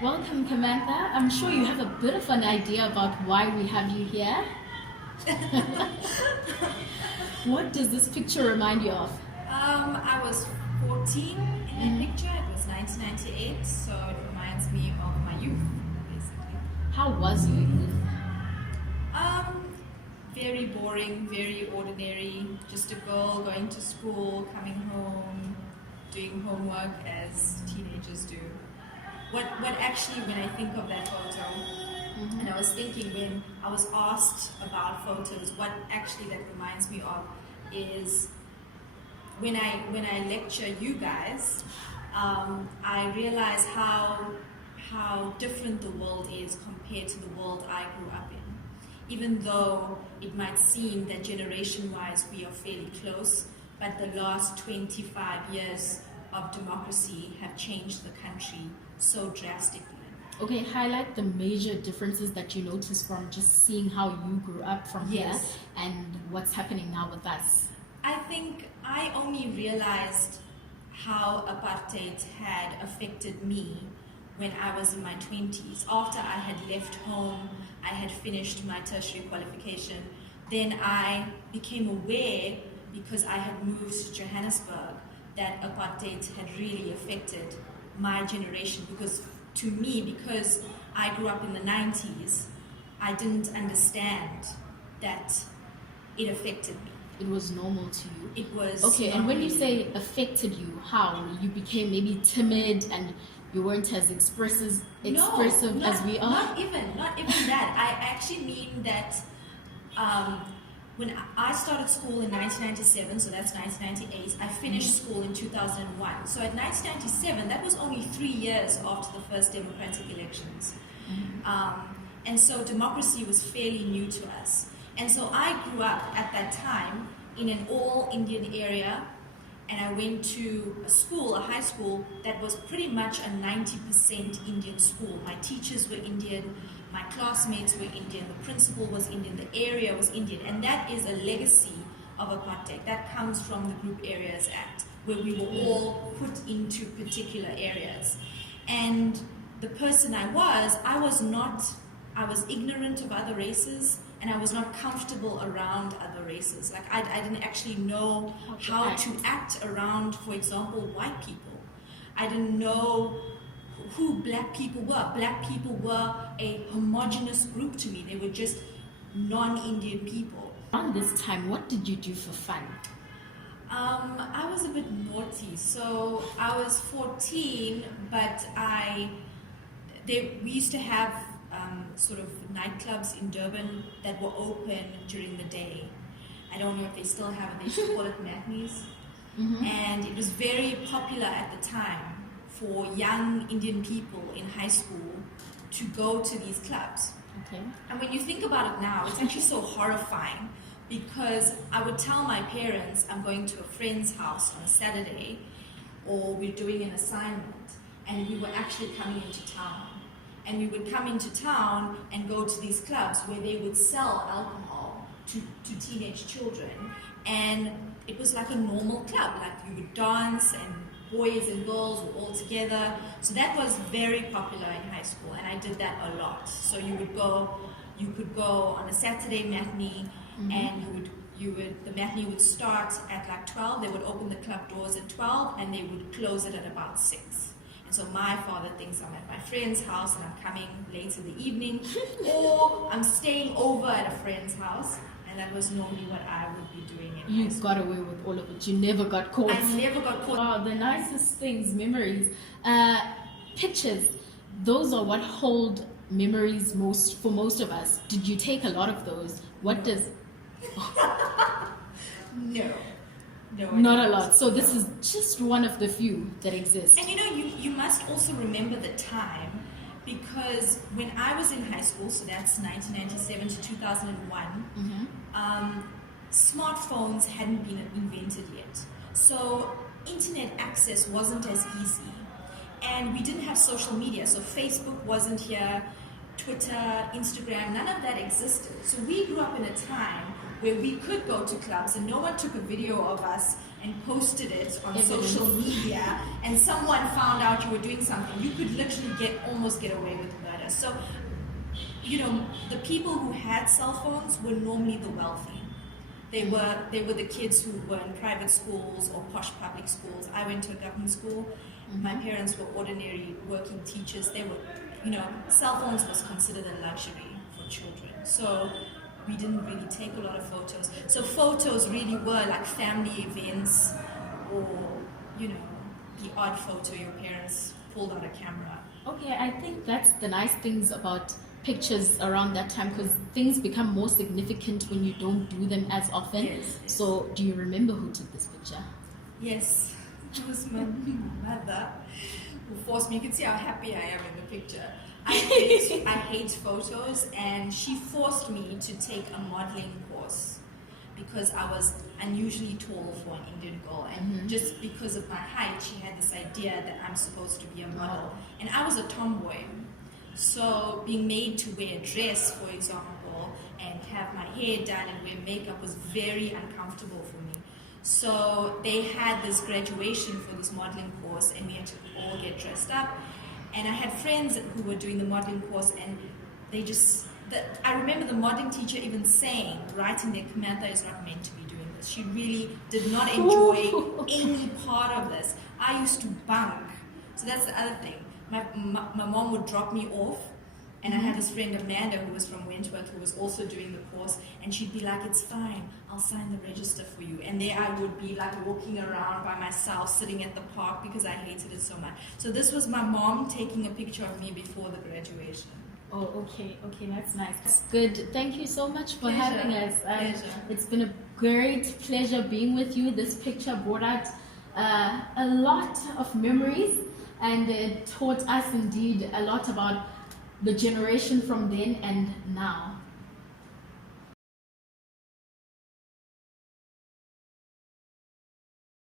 Welcome, Kamantha. I'm sure you have a bit of an idea about why we have you here. What does this picture remind you of? I was 14 in that picture. It was 1998, so it reminds me of my youth, basically. How was your youth? Very boring, very ordinary. Just a girl going to school, coming home, doing homework as teenagers do. What actually, when I think of that photo, and I was thinking when I was asked about photos, what actually that reminds me of is when I lecture you guys, I realize how different the world is compared to the world I grew up in. Even though it might seem that generation-wise we are fairly close, but the last 25 years of democracy have changed the country so drastically. Okay, highlight the major differences that you noticed from just seeing how you grew up from here and what's happening now with us. I think I only realized how apartheid had affected me when I was in my 20s. After I had left home, I had finished my tertiary qualification, then I became aware, because I had moved to Johannesburg, that apartheid had really affected my generation. Because to me, because I grew up in the 90s, I didn't understand that it affected me. It was normal to you. It was okay. And when you say affected you, how you became maybe timid and you weren't as expressive as we are? Not even that. I actually mean that when I started school in 1997, so that's 1998, I finished school in 2001. So at 1997, that was only 3 years after the first democratic elections. And so democracy was fairly new to us. And so I grew up at that time in an all-Indian area, and I went to a high school that was pretty much a 90% Indian school. My teachers were Indian, my classmates were Indian, the principal was Indian, the area was Indian, and that is a legacy of apartheid. That comes from the Group Areas Act, where we were all put into particular areas. And the person I was ignorant of other races, and I was not comfortable around other races. Like I didn't actually know how to act around, for example, white people. I didn't know who black people were. Black people were a homogenous group to me. They were just non-Indian people. Around this time, what did you do for fun? I was a bit naughty. So I was 14, but we used to have sort of nightclubs in Durban that were open during the day. I don't know if they still have it. They used to call it matinees. And it was very popular at the time for young Indian people in high school to go to these clubs. Okay. And when you think about it now, it's actually so horrifying, because I would tell my parents I'm going to a friend's house on a Saturday, or we're doing an assignment, and we were actually coming into town. And we would come into town and go to these clubs where they would sell alcohol to teenage children. And it was like a normal club, like you would dance and boys and girls were all together. So that was very popular in high school, and I did that a lot. So you could go on a Saturday matinee, and the matinee would start at like 12. They would open the club doors at 12, and they would close it at about 6. And so my father thinks I'm at my friend's house and I'm coming late in the evening, or I'm staying over at a friend's house, and that was normally what I would be doing in high school. You got away with all of it. You never got caught. I never got caught. Wow, the nicest things, memories. Pictures, those are what hold memories for most of us. Did you take a lot of those? What does... No. No, not a lot. So this is just one of the few that exist. And you must also remember the time, because when I was in high school, so that's 1997 to 2001, smartphones hadn't been invented yet. So internet access wasn't as easy. And we didn't have social media. So Facebook wasn't here, Twitter, Instagram, none of that existed. So we grew up in a time where we could go to clubs and no one took a video of us and posted it on Evidence. social media, and someone found out you were doing something, you could literally almost get away with murder. So, the people who had cell phones were normally the wealthy. They were the kids who were in private schools or posh public schools. I went to a government school. My parents were ordinary working teachers. They were, cell phones was considered a luxury for children. So we didn't really take a lot of photos. So photos really were like family events or, the odd photo your parents pulled out a camera. Okay, I think that's the nice things about pictures around that time, because things become more significant when you don't do them as often. Yes. So do you remember who took this picture? Yes, it was my mother who forced me. You can see how happy I am in the picture. I hate photos, and she forced me to take a modeling course because I was unusually tall for an Indian girl, and just because of my height, she had this idea that I'm supposed to be a model. And I was a tomboy, so being made to wear a dress, for example, and have my hair done and wear makeup was very uncomfortable for me. So they had this graduation for this modeling course, and we had to all get dressed up. And I had friends who were doing the modeling course, and I remember the modeling teacher even saying, writing there, Kamantha is not meant to be doing this. She really did not enjoy any part of this. I used to bunk. So that's the other thing. My mom would drop me off, and I had this friend Amanda who was from Wentworth who was also doing the course, and she'd be like, it's fine, I'll sign the register for you. And there I would be like walking around by myself, sitting at the park because I hated it so much. So this was my mom taking a picture of me before the graduation. Oh, okay, that's nice. That's good. Thank you so much for Pleasure. having us. Pleasure. It's been a great pleasure being with you. This picture brought out a lot of memories, and it taught us indeed a lot about the generation from then and now.